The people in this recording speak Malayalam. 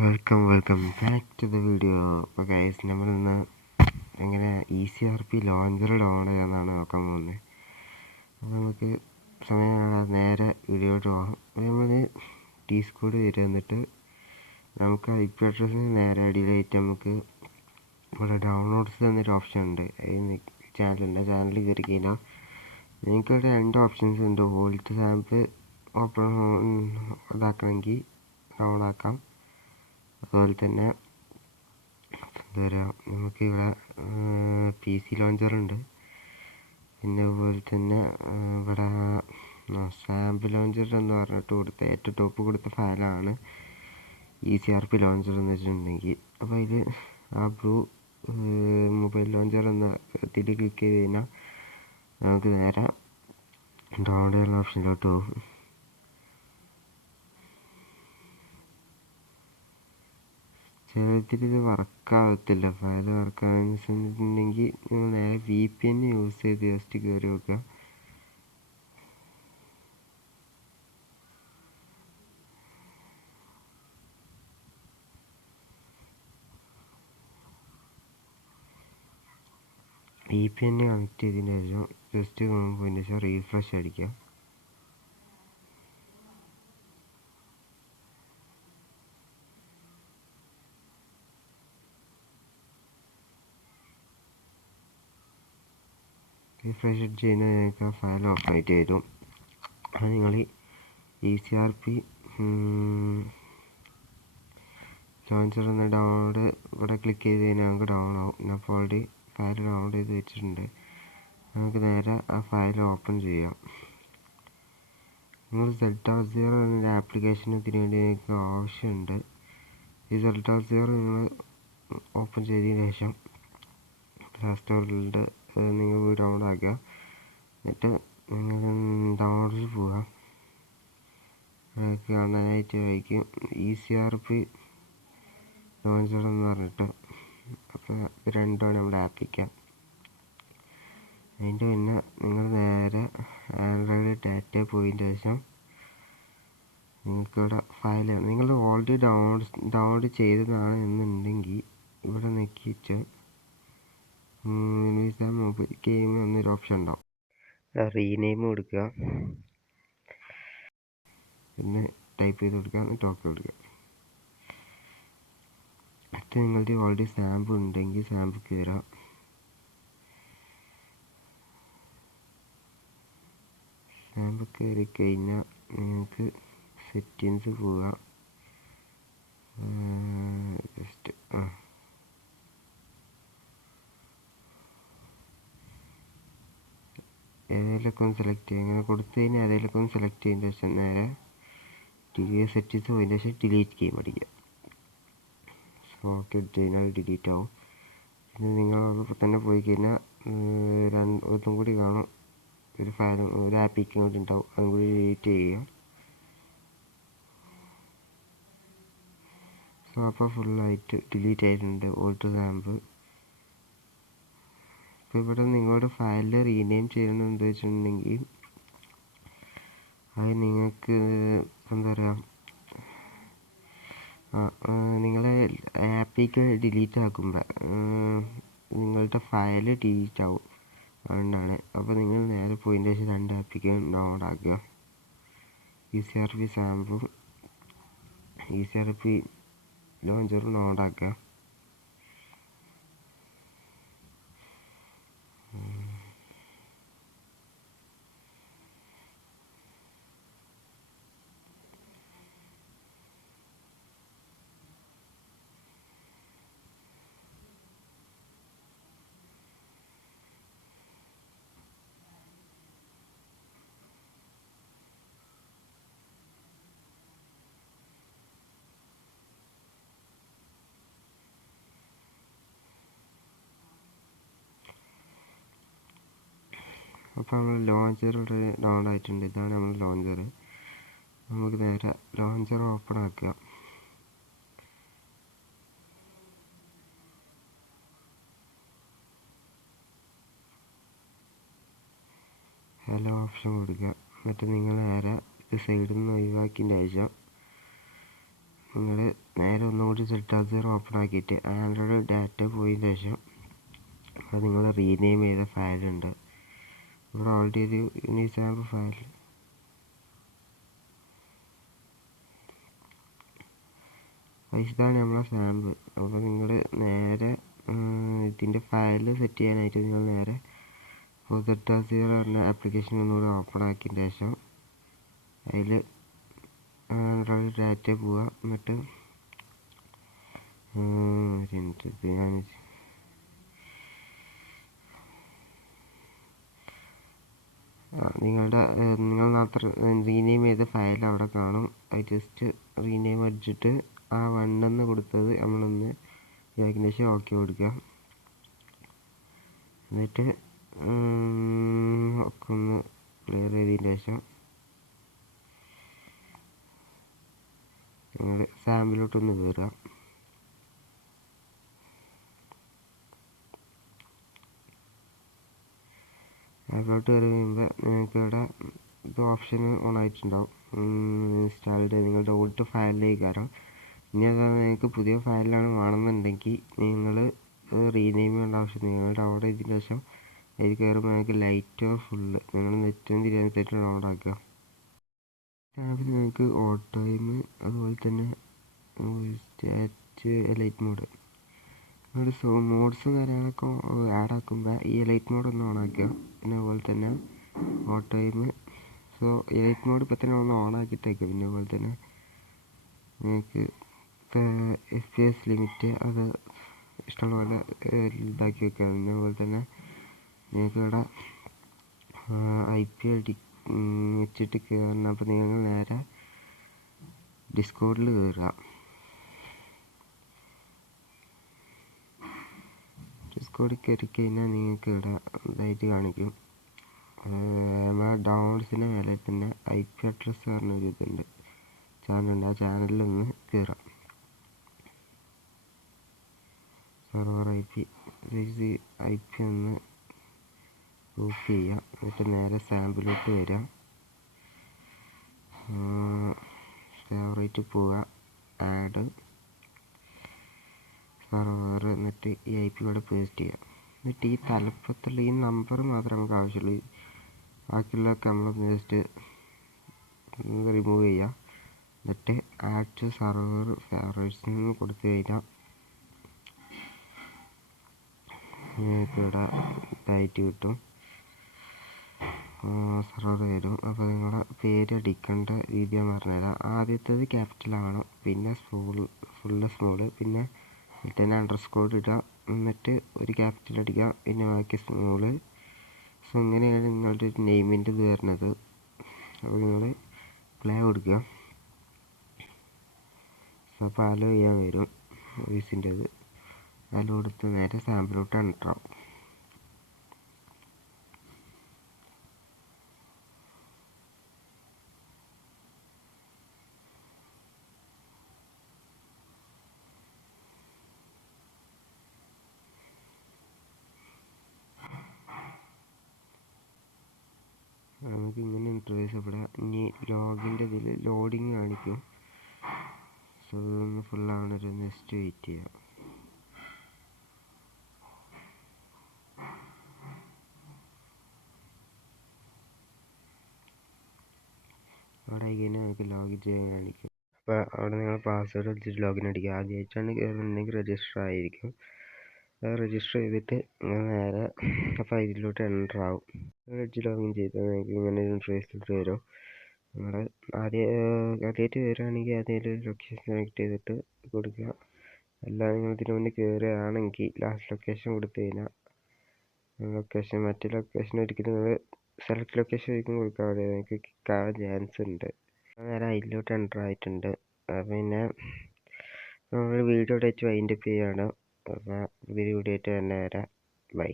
Welcome back to the video. അപ്പോൾ ഗൈസ്, നമ്മളിന്ന് എങ്ങനെ ECRP ലോഞ്ചർ ഡൗൺലോഡ് ചെയ്യാമെന്നാണ് നോക്കാൻ പോകുന്നത്. അപ്പോൾ നമുക്ക് സമയം നേരെ വീഡിയോട്ട് പോകാം. അപ്പോൾ നമ്മൾ Discord വരിക, എന്നിട്ട് നമുക്ക് IP അഡ്രസ്സിന് നേരെ അടിയിലായിട്ട് നമുക്ക് ഇവിടെ ഡൗൺലോഡ്സ് എന്നൊരു ഓപ്ഷൻ ഉണ്ട്. ചാനലിൽ കയറി കഴിഞ്ഞാൽ നിങ്ങൾക്കിവിടെ രണ്ട് ഓപ്ഷൻസ് ഉണ്ട്. വോൾട്ട് സാമ്പിൾ ഓപ്പൺ ഇതാക്കണമെങ്കിൽ ഡൗൺ ആക്കാം. അതുപോലെ തന്നെ എന്താ പറയുക, നമുക്കിവിടെ PC ലോഞ്ചറുണ്ട്. പിന്നെ അതുപോലെ തന്നെ ഇവിടെ സാമ്പിൾ ലോഞ്ചർ എന്ന് പറഞ്ഞിട്ട് ഏറ്റവും ടോപ്പ് കൊടുത്ത ഫയലാണ് ECRP ലോഞ്ചർ എന്ന് വെച്ചിട്ടുണ്ടെങ്കിൽ. അപ്പോൾ അതിൽ ആ ബ്ലൂ മൊബൈൽ ലോഞ്ചർ എന്ന ഇതിൽ ക്ലിക്ക് ചെയ്ത് കഴിഞ്ഞാൽ നമുക്ക് നേരെ ഡൗൺലോഡ് ചെയ്യുന്ന ഓപ്ഷനിലോട്ട് പോകും. ചിലത്തിൽ ഇത് വർക്കാകത്തില്ല. ഫയൽ വർക്കാണെന്നുണ്ടെങ്കിൽ നിങ്ങൾ നേരെ VPN യൂസ് ചെയ്ത് ജസ്റ്റ് കയറി വെക്കുക. VPN കണക്ട് ചെയ്തതിന് ശേഷം ജസ്റ്റ് പോയതിന് ശേഷം റീഫ്രഷ് അടിക്കുക. റീഫ്രഷ് അടിച്ച് കഴിഞ്ഞാൽ നിങ്ങൾക്ക് ആ ഫയൽ ഓപ്പൺ ആയിട്ട് വരും. അത് നിങ്ങൾ ECRP ലോഞ്ചർ എന്ന ഡൗൺലോഡ് ഇവിടെ ക്ലിക്ക് ചെയ്ത് കഴിഞ്ഞാൽ നമുക്ക് ഡൗൺ ആവും. ഞാൻ ഇപ്പോൾ ഓൾറെഡി ഫയൽ ഡൗൺലോഡ് ചെയ്ത് വെച്ചിട്ടുണ്ട്. നമുക്ക് നേരെ ആ ഫയൽ ഓപ്പൺ ചെയ്യാം. നിങ്ങൾ ZR0 എന്നൊരു ആപ്ലിക്കേഷൻ ഇതിനു വേണ്ടി നിങ്ങൾക്ക് ആവശ്യമുണ്ട്. ഈ ZR0 നിങ്ങൾ ഓപ്പൺ ചെയ്തതിന് ശേഷം പ്ലേ സ്റ്റോറിൽ നിങ്ങൾ ഡൗൺലോഡ് ആക്കുക. എന്നിട്ട് നിങ്ങൾ ഡൗൺലോഡിൽ പോവുക. കാണാനായിട്ട് ആയിരിക്കും ECRP ലോഞ്ചർ എന്ന് പറഞ്ഞിട്ട്. അപ്പോൾ ഇത് രണ്ടുമാണ് നമ്മുടെ ആപ്ലിക്കാൻ. അതിൻ്റെ പിന്നെ നിങ്ങൾ നേരെ ആൻഡ്രോയിഡ് ഡാറ്റ പോയതിന് ശേഷം നിങ്ങൾക്കിവിടെ ഫയൽ നിങ്ങൾ ഓൾറെഡി ഡൗൺലോഡ് ചെയ്തതാണ് എന്നുണ്ടെങ്കിൽ ഇവിടെ നോക്കിയിട്ട് മൊബൈൽ ഗെയിം എന്നൊരു ഓപ്ഷൻ ഉണ്ടാവും. റീനെയിം കൊടുക്കുക, പിന്നെ ടൈപ്പ് ചെയ്ത് കൊടുക്കുക, ടോക്ക് കൊടുക്കുക. അത് നിങ്ങളുടെ ഓൾറെഡി സാമ്പിൾ ഉണ്ടെങ്കിൽ സാമ്പിൾ കയറുക. സാമ്പിൾ കയറി കഴിഞ്ഞാൽ നിങ്ങൾക്ക് സെറ്റിങ്സ് പോവുക. ജസ്റ്റ് ഏതെങ്കിലുമൊക്കെ ഒന്ന് സെലക്ട് ചെയ്യുക. ഇങ്ങനെ കൊടുത്തു കഴിഞ്ഞാൽ ഏതെങ്കിലുമൊക്കെ ഒന്ന് സെലക്ട് ചെയ്തതിന് ശേഷം നേരെ സെറ്റിങ്സ് പോയതിന് ശേഷം ഡിലീറ്റ് ഗെയിം അടിക്കുക. ഓക്കെ ഇട്ട് കഴിഞ്ഞാൽ ഡിലീറ്റ് ആവും. പിന്നെ നിങ്ങൾ ഇപ്പോൾ തന്നെ പോയി കഴിഞ്ഞാൽ ഒന്നും കൂടി കാണും, ഒരു ഫയലും ഒരു ആപ്ലിക്കേഷൻ കൂടി ഉണ്ടാവും. അതും കൂടി ഡിലീറ്റ് ചെയ്യുക. സോ അപ്പോൾ ഫുള്ളായിട്ട് ഡിലീറ്റ് ആയിട്ടുണ്ട് വോൾട്ട് സാമ്പിൾ. ഇപ്പോൾ ഇവിടെ നിങ്ങളുടെ ഫയലിൽ റീനെയിം ചെയ്യണമെന്ന് വെച്ചിട്ടുണ്ടെങ്കിൽ അത് നിങ്ങൾക്ക് എന്താ പറയുക, നിങ്ങളെ ആപ്പിക്ക് ഡിലീറ്റ് ആക്കുമ്പോൾ നിങ്ങളുടെ ഫയൽ ഡിലീറ്റ് ആവും. അതുകൊണ്ടാണ്. അപ്പോൾ നിങ്ങൾ നേരെ പോയതിന് ശേഷം രണ്ട് ആപ്ലിക്കേഷൻ ഡൗൺലോഡ് ആക്കുക. ECRP സാമ്പിളും ECRP ലോഞ്ചറും ഡൗൺലോഡ് ആക്കുക. അപ്പോൾ നമ്മൾ ലോഞ്ചർ ഇവിടെ ഡൗൺലോഡ് ആയിട്ടുണ്ട്. ഇതാണ് നമ്മൾ ലോഞ്ചർ. നമുക്ക് നേരെ ലോഞ്ചർ ഓപ്പൺ ആക്കുക. ഹലോ ഓപ്ഷൻ കൊടുക്കുക. എന്നിട്ട് നിങ്ങൾ നേരെ ഇത് സൈഡിൽ നിന്ന് ഒഴിവാക്കിയതിന് ശേഷം നിങ്ങൾ നേരെ ഒന്നുകൂടി ZR ഓപ്പൺ ആക്കിയിട്ട് ആൻഡ്രോയിഡ് ഡാറ്റ പോയതിന് ശേഷം അത് നിങ്ങൾ റീനെയിം ചെയ്ത ഫയലുണ്ട്. ഇവിടെ ഓൾറെഡി ഒരു യൂണിസാമ്പ് ഫയൽ ഇതാണ് നമ്മളെ സാമ്പിൾ. അപ്പോൾ നിങ്ങൾ നേരെ ഇതിൻ്റെ ഫയൽ സെറ്റ് ചെയ്യാനായിട്ട് നിങ്ങൾ നേരെ ZR പറഞ്ഞ ആപ്ലിക്കേഷൻ ഒന്നുകൂടി ഓപ്പൺ ആക്കിയതിന് ശേഷം അതിൽ ആൻഡ്രോയിഡ് ഡാറ്റ പോവുക. എന്നിട്ട് നിങ്ങൾ മാത്രം റീനെയിം ചെയ്ത ഫയൽ അവിടെ കാണും. അത് ജസ്റ്റ് റീനെയിം അടിച്ചിട്ട് ആ 1 കൊടുത്തത് നമ്മളൊന്ന് ഇതാക്കിയതിന് ശേഷം ഓക്കെ കൊടുക്കുക. എന്നിട്ട് ഒക്കെ ഒന്ന് ക്ലിയർ ചെയ്തതിന് ശേഷം നിങ്ങൾ സാമ്പിളോട്ടൊന്ന് കയറുക. അതിലോട്ട് കയറി കഴിയുമ്പോൾ നിങ്ങൾക്ക് ഇവിടെ ഇത് ഓപ്ഷൻ ഓൺ ആയിട്ടുണ്ടാവും. ഇൻസ്റ്റാൾഡ് നിങ്ങളുടെ ഓൾഡ് ഫയലിലേക്ക് കയറാം. ഇനി അതാണ് നിങ്ങൾക്ക് പുതിയ ഫയലിലാണ് വേണമെന്നുണ്ടെങ്കിൽ നിങ്ങൾ റീനെയിം ചെയ്യേണ്ട ആവശ്യം. നിങ്ങളുടെ അവിടെ ഇതിന് ശേഷം അതിൽ കയറുമ്പോൾ നിങ്ങൾക്ക് ലൈറ്റോ ഫുള്ള് നിങ്ങൾ നെറ്റും തിരിയാനായിട്ട് ഓൺ ആക്കുക. അതിൽ നിങ്ങൾക്ക് ഓട്ടോയും അതുപോലെ തന്നെ ലൈറ്റ് മോഡ് മോഡ്സും കാര്യങ്ങളൊക്കെ ആഡ് ആക്കുമ്പോൾ ഈ ലൈറ്റ് മോഡ് ഒന്ന് ഓൺ ആക്കുക. പിന്നെ അതുപോലെ തന്നെ ഓട്ടോയും ലൈറ്റ് മോഡ് ഇപ്പോൾ തന്നെ ഒന്ന് ഓൺ ആക്കിയിട്ടേക്കുക. പിന്നെ അതുപോലെ തന്നെ നിങ്ങൾക്ക് FPS ലിമിറ്റ് അത് ഇഷ്ടമുള്ള പോലെ ഇതാക്കി വെക്കുക. പിന്നെ അതുപോലെ തന്നെ നിങ്ങൾക്ക് ഇവിടെ IP വെച്ചിട്ട് കയറണം. അപ്പോൾ നിങ്ങൾ നേരെ ഡിസ്കോഡിൽ കയറുക. ഡിസ്കോഡിൽ കയറി കഴിഞ്ഞാൽ നിങ്ങൾക്ക് ഇവിടെ ഇതായിട്ട് കാണിക്കും. നമ്മളെ ഡൗൺലോഡ്സിൻ്റെ മേലെ തന്നെ IP അഡ്രസ്സ് പറഞ്ഞൊരു ഇതുണ്ട്, ചാനലുണ്ട്. ആ ചാനലിലൊന്ന് കയറാം. സെർവർ IP ഒന്ന് ഓഫ് ചെയ്യുക. എന്നിട്ട് നേരെ സാമ്പിളിലോട്ട് വരിക. ഫേവറേറ്റ് പോവുക, ആഡ് സെർവർ, എന്നിട്ട് ഈ IP ഇവിടെ പേസ്റ്റ് ചെയ്യുക. എന്നിട്ട് ഈ തലപ്പത്തുള്ള ഈ നമ്പർ മാത്രമേ നമുക്ക് ആവശ്യമുള്ളൂ. ബാക്കിയുള്ളതൊക്കെ നമ്മൾ ജസ്റ്റ് റിമൂവ് ചെയ്യുക. എന്നിട്ട് ആഡ് ടു സെർവർ ഫേവറേറ്റ്സ് നിന്ന് കൊടുത്തു കഴിഞ്ഞാൽ നിങ്ങൾക്ക് ഇവിടെ ഇതായിട്ട് കിട്ടും, സെർവർ വരും. അപ്പോൾ നിങ്ങളുടെ പേര് അടിക്കേണ്ട രീതി ഞാൻ പറഞ്ഞുതരാം. ആദ്യത്തേത് ക്യാപിറ്റലാണ്, പിന്നെ ഫുള്ള് സ്മോള്, പിന്നെ തന്നെ അണ്ടർസ്കോർ ഇടുക, എന്നിട്ട് ഒരു ക്യാപിറ്റൽ അടിക്കുക, പിന്നെ ബാക്കി സ്മോള്. സോ ഇങ്ങനെയാണ് നിങ്ങളുടെ ഒരു നെയിമിൻ്റെ ഇത് വരുന്നത്. അപ്പോൾ നിങ്ങൾ പ്ലേ കൊടുക്കുക. സോ അപ്പോൾ അലോ ചെയ്യാൻ വരും വോയിസിൻ്റെത്. അലോ കൊടുത്ത് നേരെ സാമ്പിളോട്ട് എൻ്ററാവും. നമുക്ക് ഇങ്ങനെ ഇൻ്റർഫേസ് ഇവിടെ ഇനി ലോഗിൻ്റെ ഇതിൽ ലോഡിങ് കാണിക്കും. സോ ഇതൊന്ന് ഫുള്ളാവണൊരു നെക്സ്റ്റ് വെയിറ്റ് ചെയ്യാം. അവിടെ കഴിഞ്ഞാൽ നമുക്ക് ലോഗിൻ ചെയ്യാൻ കാണിക്കും. അപ്പോൾ അവിടെ നിങ്ങൾ പാസ്വേഡ് അടിച്ചിട്ട് ലോഗിൻ അടിക്കുക. ആദ്യമായിട്ടാണ് കയറുന്നുണ്ടെങ്കിൽ രജിസ്റ്റർ ആയിരിക്കും. രജിസ്റ്റർ ചെയ്തിട്ട് നേരെ അപ്പോൾ ഇതിലോട്ട് എൻ്റർ ആവും. അടിച്ച് ലോഗിൻ ചെയ്താൽ നിങ്ങൾക്ക് ഇങ്ങനെ ഒരു ഇൻ്റർഫേസിലോട്ട് വരും. നിങ്ങൾ ആദ്യമായിട്ട് വരികയാണെങ്കിൽ ഏതെങ്കിലും ഒരു ലൊക്കേഷൻ സെലക്ട് ചെയ്തിട്ട് കൊടുക്കുക. അല്ല നിങ്ങൾ ഇതിനു മുന്നേ കയറുകയാണെങ്കിൽ ലാസ്റ്റ് ലൊക്കേഷൻ കൊടുത്തു കഴിഞ്ഞാൽ ലൊക്കേഷൻ മറ്റേ ലൊക്കേഷൻ ഒരിക്കലും നിങ്ങൾ സെലക്ട് ലൊക്കേഷൻ ഒരിക്കലും കൊടുക്കാതെ നിങ്ങൾക്ക് കിട്ടാൻ ചാൻസ് ഉണ്ട്. നേരെ അതിലോട്ട് എൻ്റർ ആയിട്ടുണ്ട്. പിന്നെ നമ്മൾ വീഡിയോ ഡേറ്റ് വൈൻഡപ്പ് ചെയ്യുകയാണ്. അപ്പോൾ പുതിയ വീഡിയോ ആയിട്ട് തന്നെ വരാം. ബൈ.